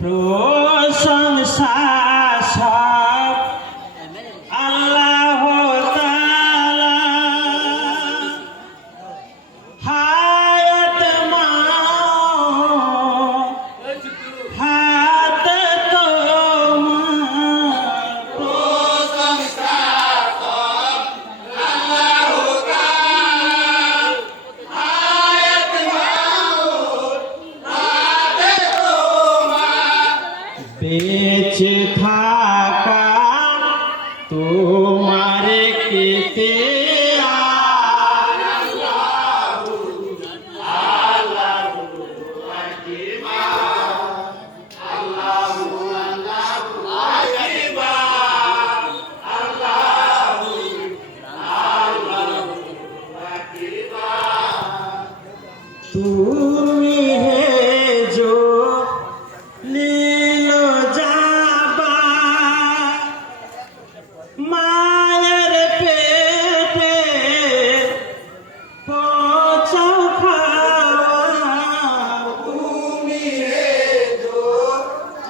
প্রশংসা সব আল্লাহ তাআলা, হায়াত মাওত হাতে তোমার। প্রশংসা সব আল্লাহ তাআলার, হায়াত মাওত হাতে তোমার। বেঁচে থাকা তোমার কেতে তুমি হে जो লীলো যাবা মায়ের পেটে পচাও খাওয়া। তুমি হে जो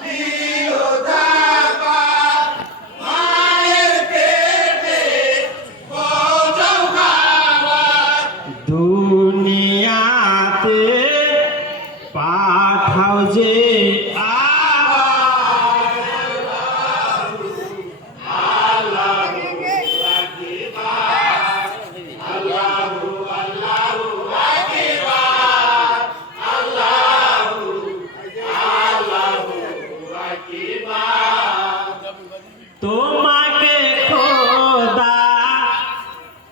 লীলো যাবা মায়ের পেটে পচাও খাবার। দুনিয়াতে পাঠাও যে তোমাকে খোদা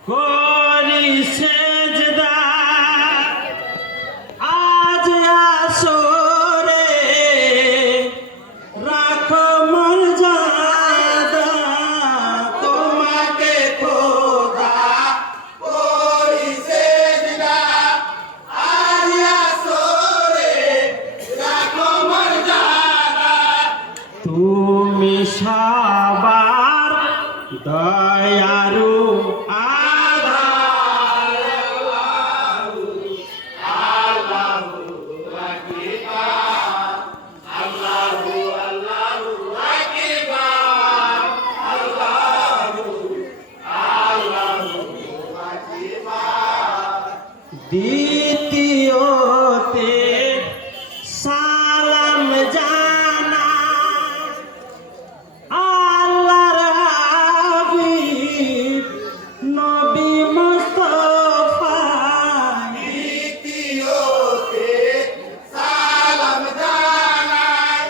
করি সেজদা, আজ আসরে রাখো মর্যাদা। তোমাকে খোদা করি সেজদা, আজ আসরে রাখো মর্যাদা। তুমি সবার দয়ালু আধার। দ্বিতীয়তে সালাম জানা আল্লাহর হাবিব নবী মুস্তাফা। দ্বিতীয়তে সালাম জানাই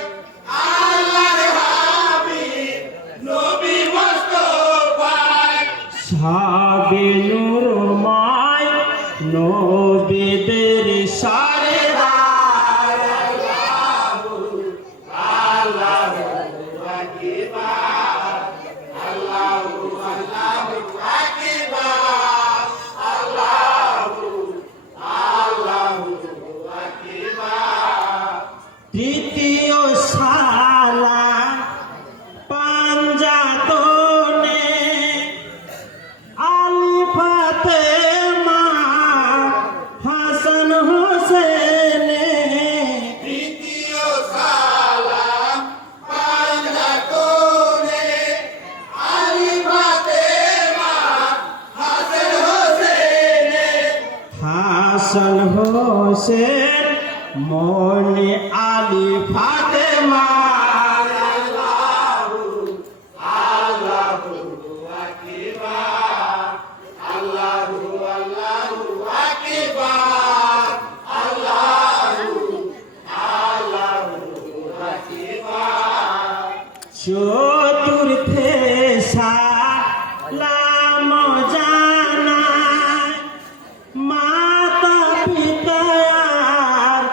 আল্লাহর হাবিব নবী মুস্তাফায়। সবে নূরময় নবীদের সরদার। তৃতীয় সালাম পাঞ্জাতনে আলী ফাতেমা হাসান হোসেনে। তৃতীয় সালাম পাঞ্জাতনে আলী ফাতেমা হাসান হোসেনে। হাসান হোসেন মনে আলী ফাতেমা। চতুর্থে সালাম জানাই মাতা পিতা আর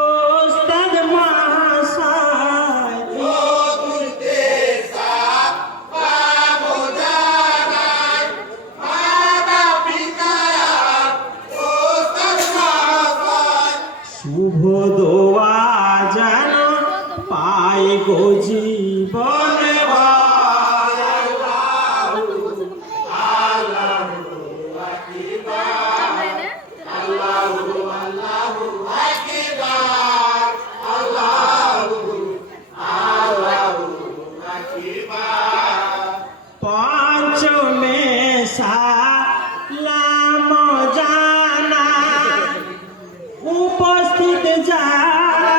ওস্তাদ মহাশয়। চতুর্থে সালাম জানাই মাতা পিতা আর ওস্তাদ মহাশয়। শুভ দোয়া যেন পাই গো জীবনে ভর। আকবার আল্লাহু আকবার পঞ্চমে সালাম জানা উপস্থিত যারা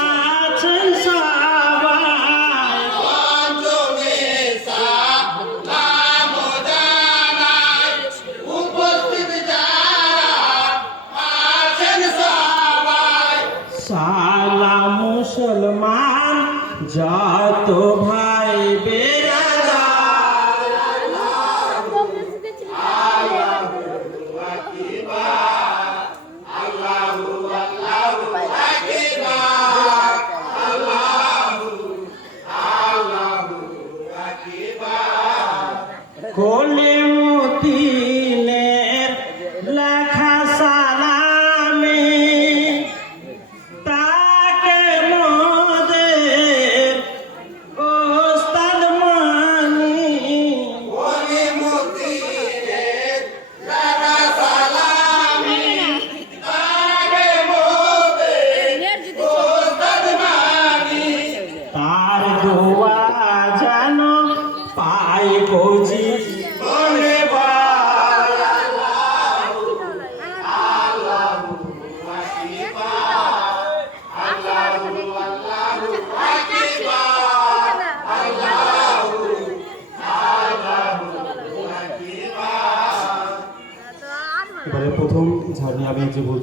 আছেন সবাই পঞ্চমে সালাম জানাই উপস্থিত যারা আছেন সবাই সালাম মুসলমান যত ভাই বেরাদার কোলে মতিনের লেখা সালামে তাকে মোদের ওস্তাদ মানি ওলি মুতিনের লারা সালামি তারে মোদের ওস্তাদ মানি তার দোয়া যেন পাই গজি বলে এবারে প্রথম ঝাড়নি আমি যে বলছি